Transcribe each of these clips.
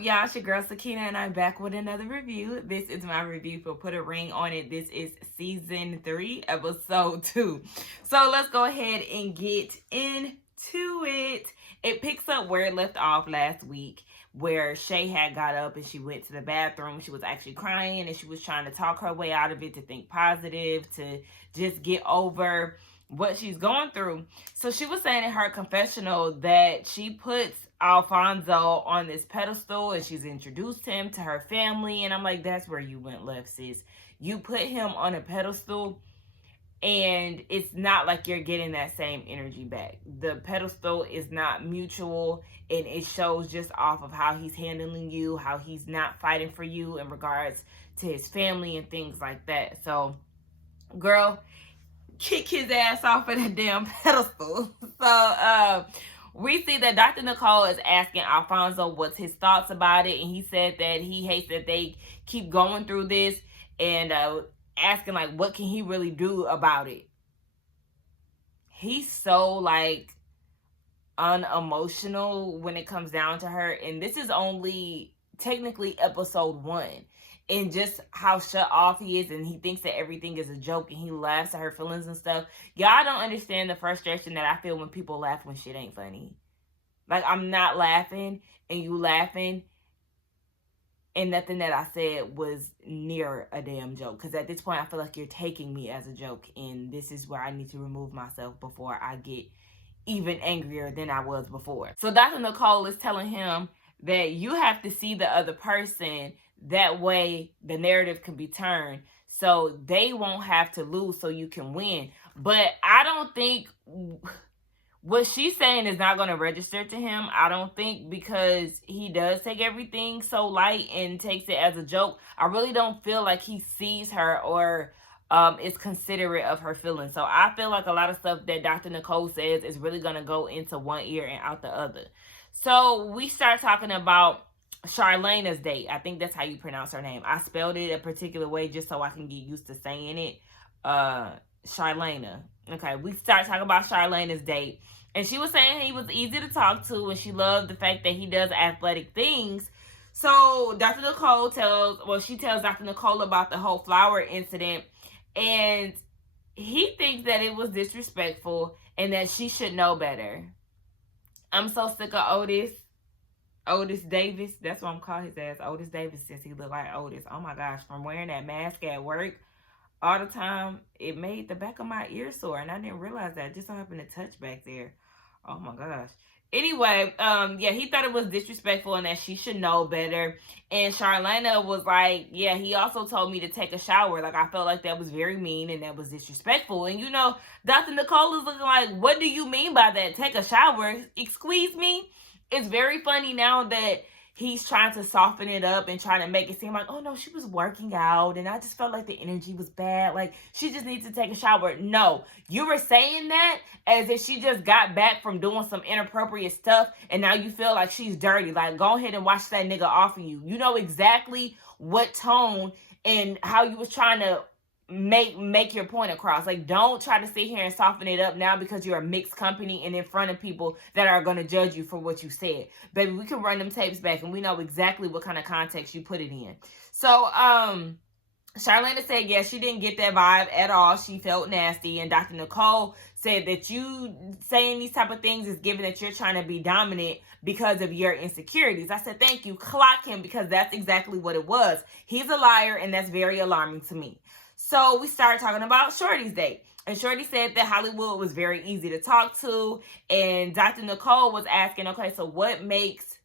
up, y'all? It's your girl Sakina, and I'm back with another review. This is my review for Put a Ring on It. This is season 3, episode 2. So let's go ahead and get into it. It picks up where it left off last week, where Shay had got up and she went to the bathroom. She was actually crying, and she was trying to talk her way out of it, to think positive, to just get over what she's going through. So she was saying in her confessional that she puts Alfonso on this pedestal and she's introduced him to her family. And I'm like, that's where you went left, sis. You put him on a pedestal and it's not like you're getting that same energy back. The pedestal is not mutual, and it shows just off of how he's handling you, how he's not fighting for you in regards to his family and things like that. So, girl, kick his ass off of that damn pedestal. So, we see that Dr. Nicole is asking Alfonso what's his thoughts about it, and he said that he hates that they keep going through this, and asking like what can he really do about it. He's so like unemotional when it comes down to her, and this is only technically episode 1, and just how shut off he is, and he thinks that everything is a joke, and he laughs at her feelings and stuff. Y'all don't understand the frustration that I feel when people laugh when shit ain't funny. Like, I'm not laughing, and you laughing, and nothing that I said was near a damn joke. Because at this point, I feel like you're taking me as a joke, and this is where I need to remove myself before I get even angrier than I was before. So Dr. Nicole is telling him that you have to see the other person. That way, the narrative can be turned so they won't have to lose so you can win. But I don't think what she's saying is not going to register to him. I don't think, because he does take everything so light and takes it as a joke. I really don't feel like he sees her or is considerate of her feelings. So I feel like a lot of stuff that Dr. Nicole says is really going to go into one ear and out the other. So we start talking about Charlena's date. I think that's how you pronounce her name. I spelled it a particular way just so I can get used to saying it. Charlena. Okay, we start talking about Charlena's date. And she was saying he was easy to talk to, and she loved the fact that he does athletic things. So Dr. Nicole tells Dr. Nicole about the whole flower incident, and he thinks that it was disrespectful and that she should know better. I'm so sick of Otis Davis. That's what I'm calling his ass. Otis Davis, since he looked like Otis. Oh my gosh, from wearing that mask at work all the time, it made the back of my ear sore, and I didn't realize that. I just so happened to touch back there. Oh my gosh. Anyway, yeah, he thought it was disrespectful and that she should know better. And Charlena was like, yeah, he also told me to take a shower. Like, I felt like that was very mean and that was disrespectful. And, you know, Dr. Nicole is looking like, what do you mean by that? Take a shower? Excuse me? It's very funny now that he's trying to soften it up and trying to make it seem like, oh no, she was working out and I just felt like the energy was bad. Like, she just needs to take a shower. No, you were saying that as if she just got back from doing some inappropriate stuff and now you feel like she's dirty. Like, go ahead and wash that nigga off of you. You know exactly what tone and how you was trying to make your point across. Like, don't try to sit here and soften it up now because you're a mixed company and in front of people that are going to judge you for what you said. Baby, we can run them tapes back and we know exactly what kind of context you put it in. So Charlena said, yeah, she didn't get that vibe at all. She felt nasty. And Dr. Nicole said that you saying these type of things is given that you're trying to be dominant because of your insecurities. I said, thank you. Clock him, because that's exactly what it was. He's a liar, and that's very alarming to me. So we started talking about Shorty's date. And Shorty said that Hollywood was very easy to talk to. And Dr. Nicole was asking, okay, so what makes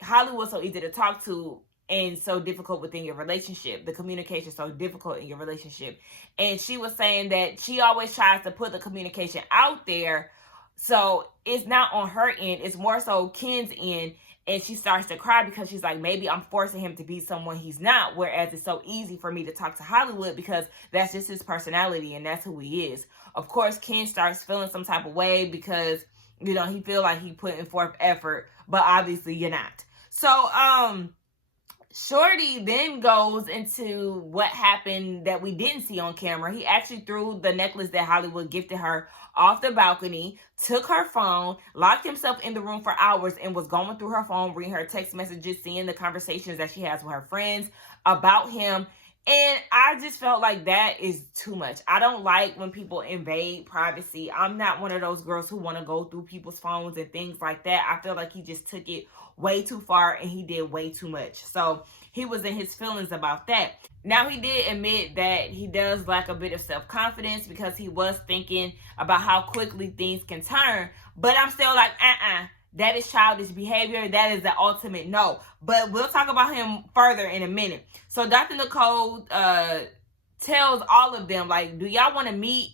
Hollywood so easy to talk to and so difficult within your relationship? The communication so difficult in your relationship. And she was saying that she always tries to put the communication out there. So it's not on her end. It's more so Ken's end. And she starts to cry because she's like, maybe I'm forcing him to be someone he's not. Whereas it's so easy for me to talk to Hollywood because that's just his personality and that's who he is. Of course, Ken starts feeling some type of way because, you know, he feel like he putting forth effort, but obviously you're not. So, Shorty then goes into what happened that we didn't see on camera. He actually threw the necklace that Hollywood gifted her off the balcony, took her phone, locked himself in the room for hours, and was going through her phone, reading her text messages, seeing the conversations that she has with her friends about him. And I just felt like that is too much. I don't like when people invade privacy. I'm not one of those girls who want to go through people's phones and things like that. I feel like he just took it way too far and he did way too much. So he was in his feelings about that. Now, he did admit that he does lack a bit of self-confidence because he was thinking about how quickly things can turn. But I'm still like, that is childish behavior. That is the ultimate no. But we'll talk about him further in a minute. So Dr. Nicole tells all of them, like, do y'all want to meet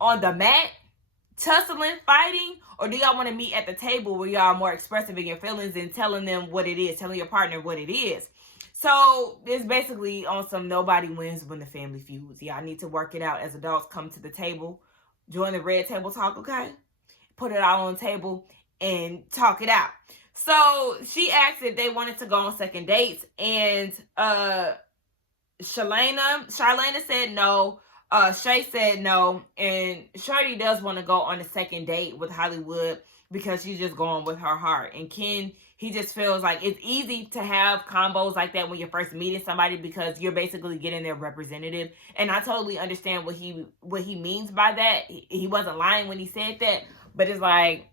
on the mat, tussling, fighting? Or do y'all want to meet at the table where y'all are more expressive in your feelings and telling them what it is, telling your partner what it is? So it's basically on some nobody wins when the family feuds. Y'all need to work it out as adults. Come to the table. Join the red table talk, okay? Put it all on the table and talk it out. So she asked if they wanted to go on second dates. And Charlena said no. Shay said no, and Shorty does want to go on a second date with Hollywood because she's just going with her heart. And Ken, he just feels like it's easy to have combos like that when you're first meeting somebody because you're basically getting their representative. And I totally understand what he means by that. He wasn't lying when he said that, but it's like,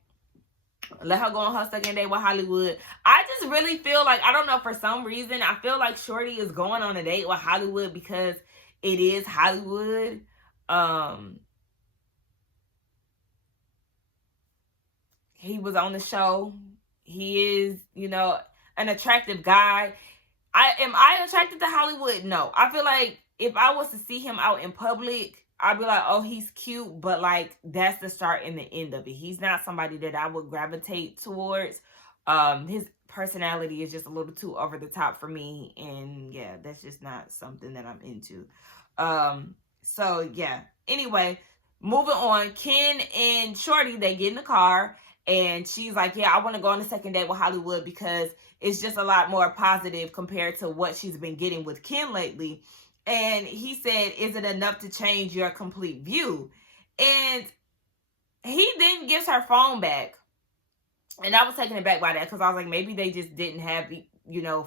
let her go on her second date with Hollywood. I just really feel like, I don't know, for some reason, I feel like Shorty is going on a date with Hollywood because it is Hollywood. He was on the show. He is, an attractive guy. Am I attracted to Hollywood? No. I feel like if I was to see him out in public, I'd be like, oh, he's cute, but like that's the start and the end of it. He's not somebody that I would gravitate towards. His personality is just a little too over the top for me, and yeah, that's just not something that I'm into. So yeah. Anyway, moving on. Ken and Shorty, they get in the car, and she's like, yeah, I want to go on a second date with Hollywood because it's just a lot more positive compared to what she's been getting with Ken lately. And he said, is it enough to change your complete view? And he then gives her phone back. And I was taken aback by that because I was like, maybe they just didn't have,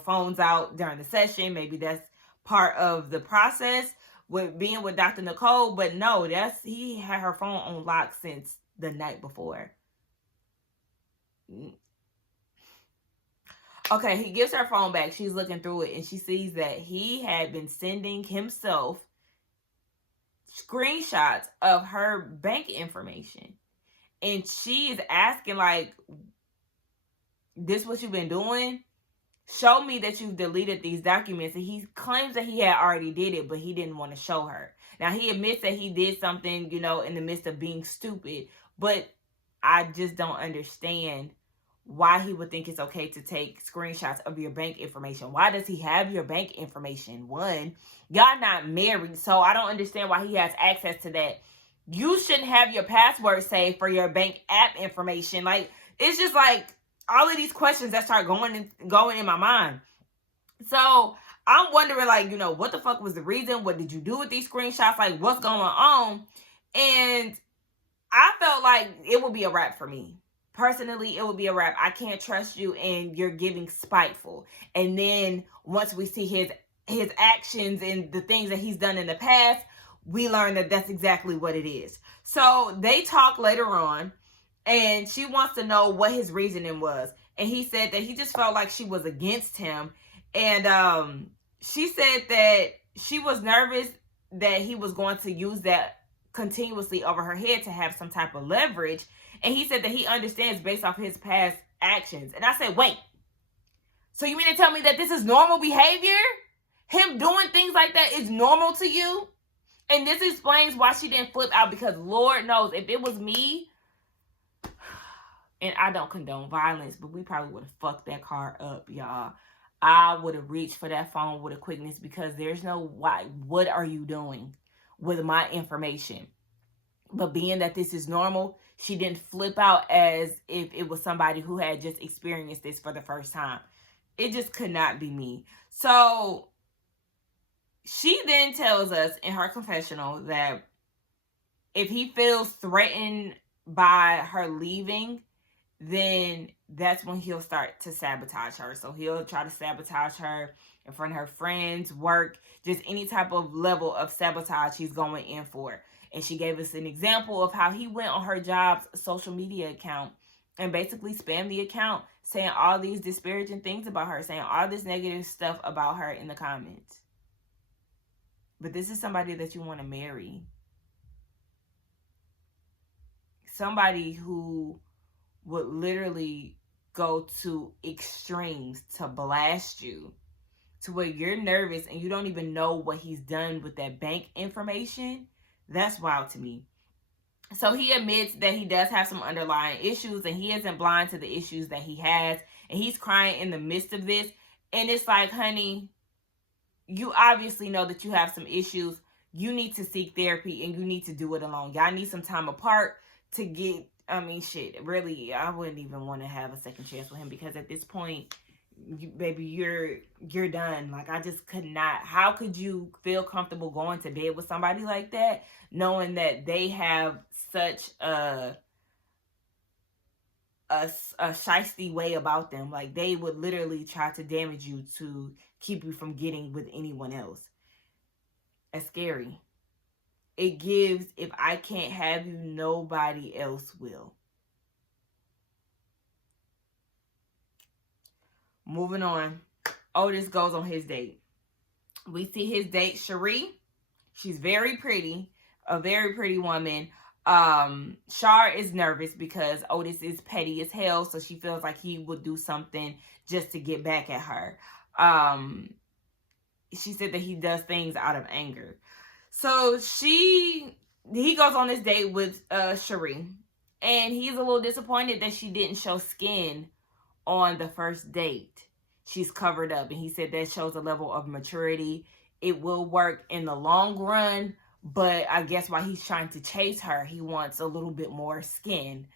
phones out during the session. Maybe that's part of the process with being with Dr. Nicole. But no, he had her phone on lock since the night before. Okay, he gives her phone back. She's looking through it, and she sees that he had been sending himself screenshots of her bank information. And she is asking, like, this what you've been doing? Show me that you've deleted these documents. And he claims that he had already did it, but he didn't want to show her. Now, he admits that he did something, in the midst of being stupid. But I just don't understand why he would think it's okay to take screenshots of your bank information. Why does he have your bank information? One, y'all not married, so I don't understand why he has access to that. You shouldn't have your password saved for your bank app information. Like, it's just like all of these questions that start going in my mind. So I'm wondering, like, what the fuck was the reason? What did you do with these screenshots? Like, what's going on? And I felt like it would be a wrap for me. Personally, it would be a wrap. I can't trust you, and you're giving spiteful. And then once we see his actions and the things that he's done in the past, we learn that that's exactly what it is. So they talk later on, and she wants to know what his reasoning was. And he said that he just felt like she was against him. And she said that she was nervous that he was going to use that continuously over her head to have some type of leverage. And he said that he understands based off his past actions. And I said, wait, so you mean to tell me that this is normal behavior? Him doing things like that is normal to you? And this explains why she didn't flip out, because Lord knows if it was me, and I don't condone violence, but we probably would have fucked that car up, y'all. I would have reached for that phone with a quickness, because there's no why. What are you doing with my information? But being that this is normal, she didn't flip out as if it was somebody who had just experienced this for the first time. it just could not be me. So she then tells us in her confessional that if he feels threatened by her leaving, then that's when he'll start to sabotage her. So he'll try to sabotage her in front of her friends, work, just any type of level of sabotage he's going in for. And she gave us an example of how he went on her job's social media account and basically spammed the account, saying all these disparaging things about her, saying all this negative stuff about her in the comments. But this is somebody that you want to marry. Somebody who would literally go to extremes to blast you to where you're nervous and you don't even know what he's done with that bank information. That's wild to me. So he admits that he does have some underlying issues and he isn't blind to the issues that he has. And he's crying in the midst of this. And it's like, honey, you obviously know that you have some issues. You need to seek therapy and you need to do it alone. Y'all need some time apart to get, shit, really, I wouldn't even want to have a second chance with him because at this point, baby, you're done. Like, I just could not. How could you feel comfortable going to bed with somebody like that, knowing that they have such a shiesty way about them? Like, they would literally try to damage you to keep you from getting with anyone else. It's scary. It gives, if I can't have you, nobody else will. Moving on. Otis goes on his date. We see his date, Cherie. She's very pretty. A very pretty woman. Char is nervous because Otis is petty as hell. So she feels like he would do something just to get back at her. She said that he does things out of anger. So he goes on this date with Cherie. And he's a little disappointed that she didn't show skin on the first date. She's covered up. And he said that shows a level of maturity. It will work in the long run. But I guess while he's trying to chase her, he wants a little bit more skin.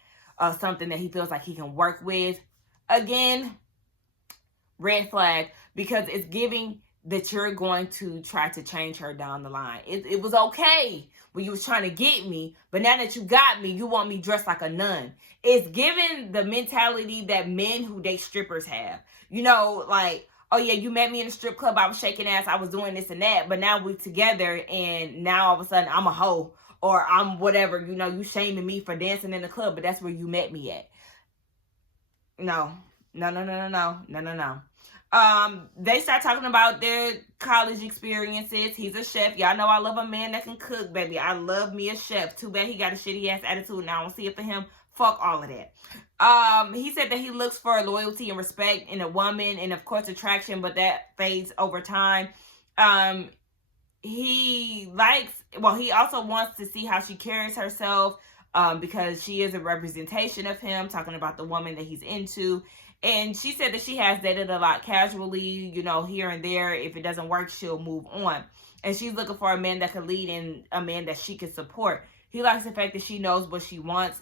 Something that he feels like he can work with. Again, red flag. Because it's giving that you're going to try to change her down the line. It was okay when you was trying to get me, but now that you got me, you want me dressed like a nun. It's giving the mentality that men who date strippers have. You know, like, oh yeah, you met me in a strip club, I was shaking ass, I was doing this and that, but now we're together and now all of a sudden I'm a hoe or I'm whatever, you know, you shaming me for dancing in the club, but that's where you met me at. No. They start talking about their college experiences. He's a chef. Y'all know I love a man that can cook, baby. I love me a chef. Too bad he got a shitty ass attitude and I don't see it for him. Fuck all of that. He said that he looks for loyalty and respect in a woman and of course attraction, but that fades over time. He also wants to see how she carries herself, because she is a representation of him, talking about the woman that he's into. And she said that she has dated a lot casually, you know, here and there. If it doesn't work, she'll move on. And she's looking for a man that can lead and a man that she can support. He likes the fact that she knows what she wants.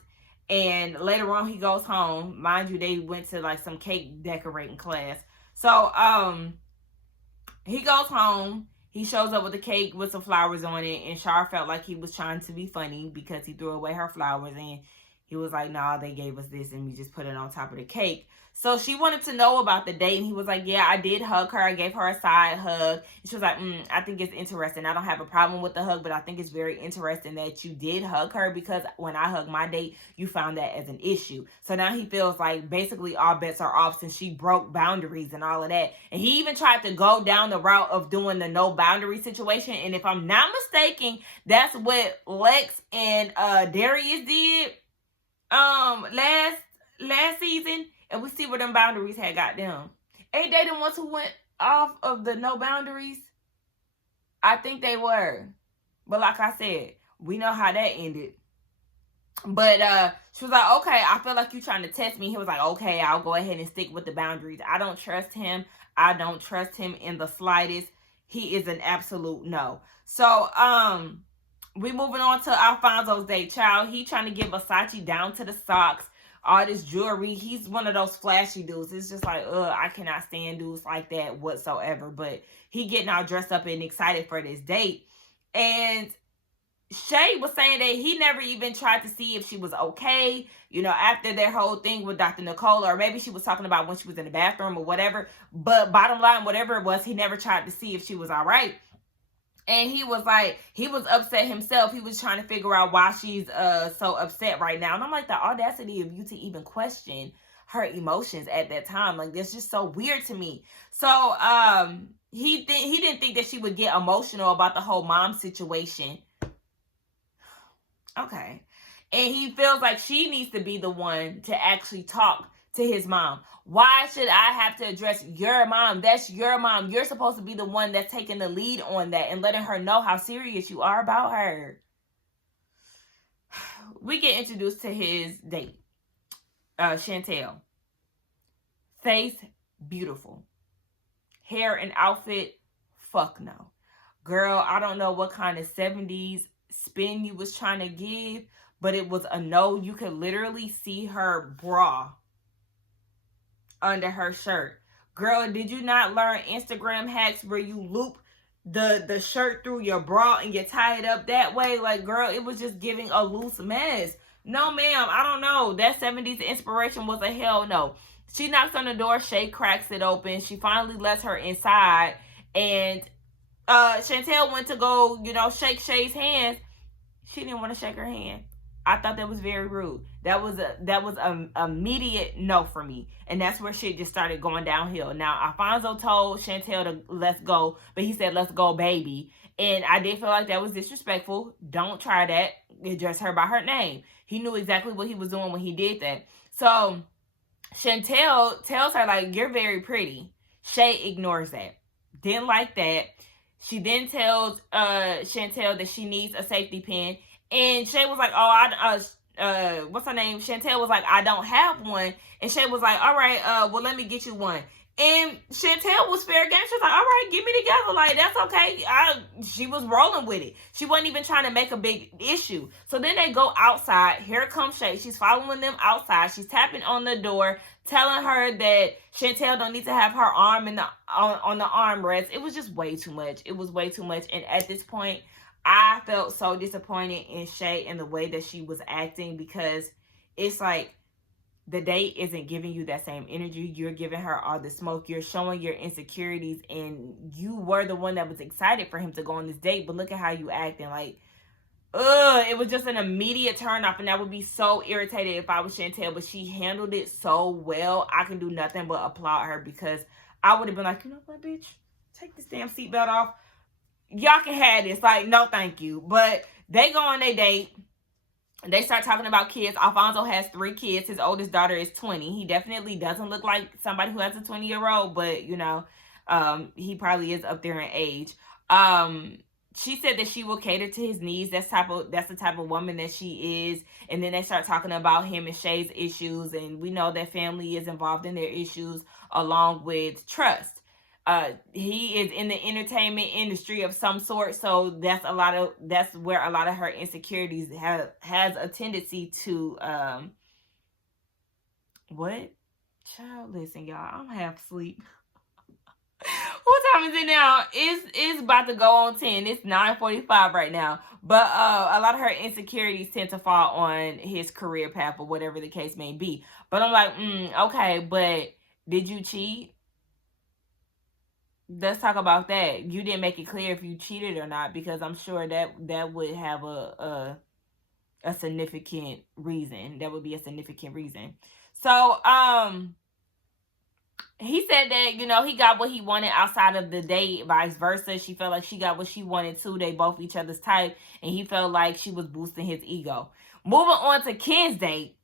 And later on, he goes home. Mind you, they went to like some cake decorating class. So, he goes home. He shows up with a cake with some flowers on it. And Char felt like he was trying to be funny because he threw away her flowers. And he was like, nah, they gave us this and we just put it on top of the cake. So she wanted to know about the date. And he was like, yeah, I did hug her. I gave her a side hug. And she was like, I think it's interesting. I don't have a problem with the hug, but I think it's very interesting that you did hug her because when I hugged my date, you found that as an issue. So now he feels like basically all bets are off since she broke boundaries and all of that. And he even tried to go down the route of doing the no boundary situation. And if I'm not mistaken, that's what Lex and Darius did last season. And we see where them boundaries had got them. Ain't they the ones who went off of the no boundaries? I think they were. But like I said, we know how that ended. But she was like, okay, I feel like you trying to test me. He was like, okay, I'll go ahead and stick with the boundaries. I don't trust him. I don't trust him in the slightest. He is an absolute no. So, we moving on to Alfonso's date, child. He trying to get Versace down to the socks. all this jewelry. He's one of those flashy dudes. It's just like, I cannot stand dudes like that whatsoever. But he getting all dressed up and excited for this date. And Shay was saying that he never even tried to see if she was okay, after their whole thing with Dr. Nicole, or maybe she was talking about when she was in the bathroom or whatever. But bottom line, whatever it was, he never tried to see if she was all right. And he was like, he was upset himself. He was trying to figure out why she's so upset right now. And I'm like, the audacity of you to even question her emotions at that time. Like, that's just so weird to me. So he didn't think that she would get emotional about the whole mom situation. Okay. And he feels like she needs to be the one to actually talk to his mom. Why should I have to address your mom? That's your mom. You're supposed to be the one that's taking the lead on that and letting her know how serious you are about her. We get introduced to his date, Chantel. Face, beautiful. Hair and outfit, fuck no. Girl, I don't know what kind of 70s spin you was trying to give, but it was a no. You could literally see her bra under her shirt. Girl, did you not learn Instagram hacks where you loop the shirt through your bra and you tie it up that way? Like, girl, it was just giving a loose mess. No, ma'am, I don't know. That 70s inspiration was a hell no. She knocks on the door. Shay cracks it open. She finally lets her inside. And Chantel went to go, shake Shay's hands. She didn't want to shake her hand. I thought that was very rude. That was a immediate no for me. And that's where shit just started going downhill. Now, Alfonso told Chantel to let's go, but he said, let's go, baby. And I did feel like that was disrespectful. Don't try that. Address her by her name. He knew exactly what he was doing when he did that. So Chantel tells her, like, you're very pretty. Shay ignores that. Didn't like that. She then tells Chantel that she needs a safety pin. And Shay was like, what's her name? Chantel was like, I don't have one. And Shay was like, all right, well, let me get you one. And Chantel was fair game. She was like, all right, get me together. Like, that's okay. She was rolling with it. She wasn't even trying to make a big issue. So then they go outside. Here comes Shay. She's following them outside. She's tapping on the door, telling her that Chantel don't need to have her arm on the armrest. It was just way too much. It was way too much. And at this point, I felt so disappointed in Shay and the way that she was acting, because it's like the date isn't giving you that same energy. You're giving her all the smoke. You're showing your insecurities, and you were the one that was excited for him to go on this date, but look at how you acting. Like, it was just an immediate turn off, and I would be so irritated if I was Chantel, but she handled it so well. I can do nothing but applaud her, because I would have been like, you know what, bitch? Take this damn seatbelt off. Y'all can have this. Like, no, thank you. But they go on their date. They start talking about kids. Alfonso has 3 kids. His oldest daughter is 20. He definitely doesn't look like somebody who has a 20-year-old, but, he probably is up there in age. She said that she will cater to his needs. That's the type of woman that she is. And then they start talking about him and Shay's issues. And we know that family is involved in their issues along with trust. He is in the entertainment industry of some sort, so that's where a lot of her insecurities has a tendency to what? Child, listen, y'all, I'm half asleep. What time is it now? It's about to go on 10. It's 9:45 right now. But a lot of her insecurities tend to fall on his career path or whatever the case may be. But I'm like, okay, but did you cheat? Let's talk about that. You didn't make it clear if you cheated or not, because I'm sure that would have a significant reason. That would be a significant reason. So he said that, he got what he wanted outside of the date, vice versa. She felt like she got what she wanted too. They both each other's type, and he felt like she was boosting his ego. Moving on to Ken's date.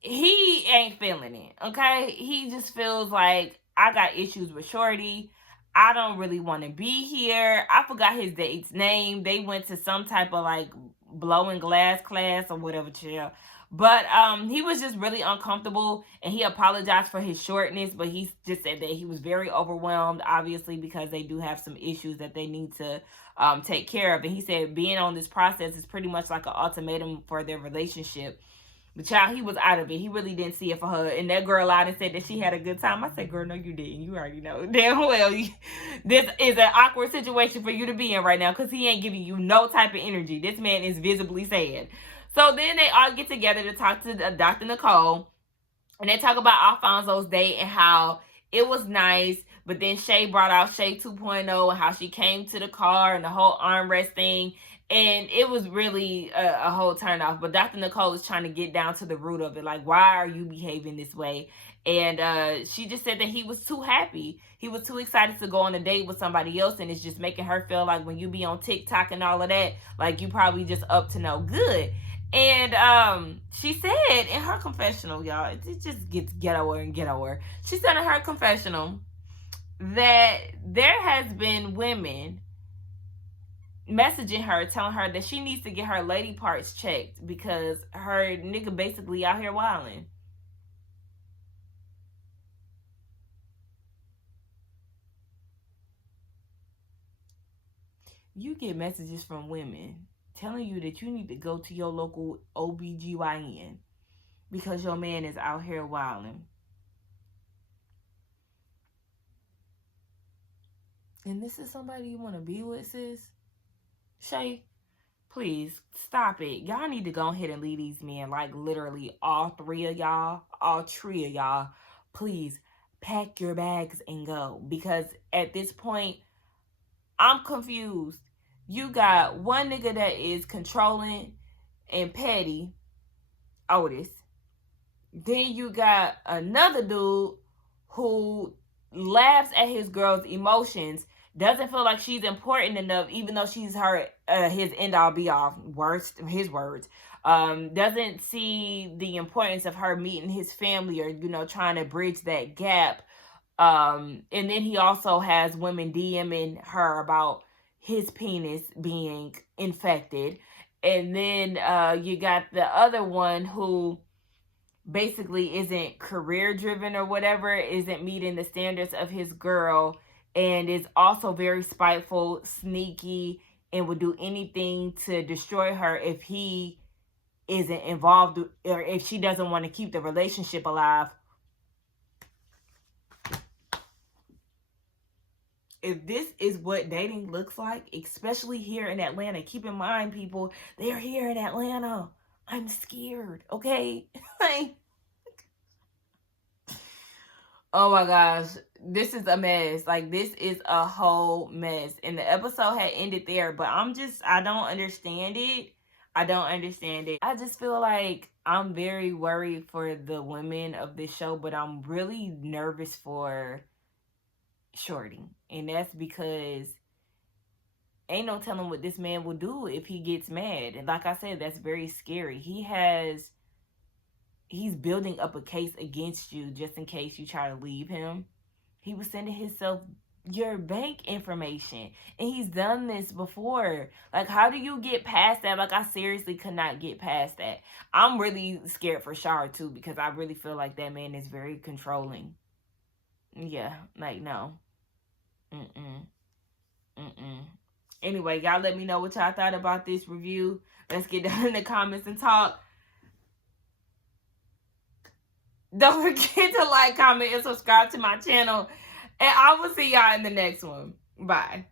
He ain't feeling it, okay? He just feels like, I got issues with Shorty. I don't really want to be here. I forgot his date's name. They went to some type of like blowing glass class or whatever, chill. But he was just really uncomfortable, and he apologized for his shortness, but he just said that he was very overwhelmed, obviously, because they do have some issues that they need to take care of. And he said being on this process is pretty much like an ultimatum for their relationship. But child, he was out of it. He really didn't see it for her. And that girl lied and said that she had a good time. I said, girl, no, you didn't. You already know. Damn well, this is an awkward situation for you to be in right now because he ain't giving you no type of energy. This man is visibly sad. So then they all get together to talk to Dr. Nicole. And they talk about Alfonso's date and how it was nice. But then Shay brought out Shay 2.0 and how she came to the car and the whole armrest thing. And it was really a whole turn off. But Dr. Nicole is trying to get down to the root of it. Like, why are you behaving this way? And she just said that he was too happy. He was too excited to go on a date with somebody else. And it's just making her feel like when you be on TikTok and all of that, like you probably just up to no good. And she said in her confessional, y'all, it just gets ghettoer and ghettoer. She said in her confessional that there has been women messaging her, telling her that she needs to get her lady parts checked because her nigga basically out here wilding. You get messages from women telling you that you need to go to your local OBGYN because your man is out here wilding. And this is somebody you want to be with, sis? Shay, please stop it. Y'all need to go ahead and leave these men, like literally all three of y'all, all three of y'all. Please pack your bags and go. Because at this point, I'm confused. You got one nigga that is controlling and petty, Otis. Then you got another dude who laughs at his girl's emotions, doesn't feel like she's important enough, even though she's his end all be all, his words. Doesn't see the importance of her meeting his family or, trying to bridge that gap. And then he also has women DMing her about his penis being infected. And then you got the other one who basically isn't career driven or whatever, isn't meeting the standards of his girl, and is also very spiteful, sneaky, and would do anything to destroy her if he isn't involved or if she doesn't want to keep the relationship alive. If this is what dating looks like, especially here in Atlanta, keep in mind, people, they're here in Atlanta. I'm scared, okay? Oh my gosh, this is a mess. Like, this is a whole mess. And the episode had ended there, but I don't understand it. I just feel like I'm very worried for the women of this show, but I'm really nervous for Shorty. And that's because ain't no telling what this man will do if he gets mad. And like I said, that's very scary. He's building up a case against you just in case you try to leave him. He was sending himself your bank information, and he's done this before. Like, how do you get past that? Like, I seriously could not get past that. I'm really scared for Shar too, because I really feel like that man is very controlling. Yeah, like, no. Anyway, y'all let me know what y'all thought about this review. Let's get down in the comments and talk. Don't forget to like, comment, and subscribe to my channel. And I will see y'all in the next one. Bye.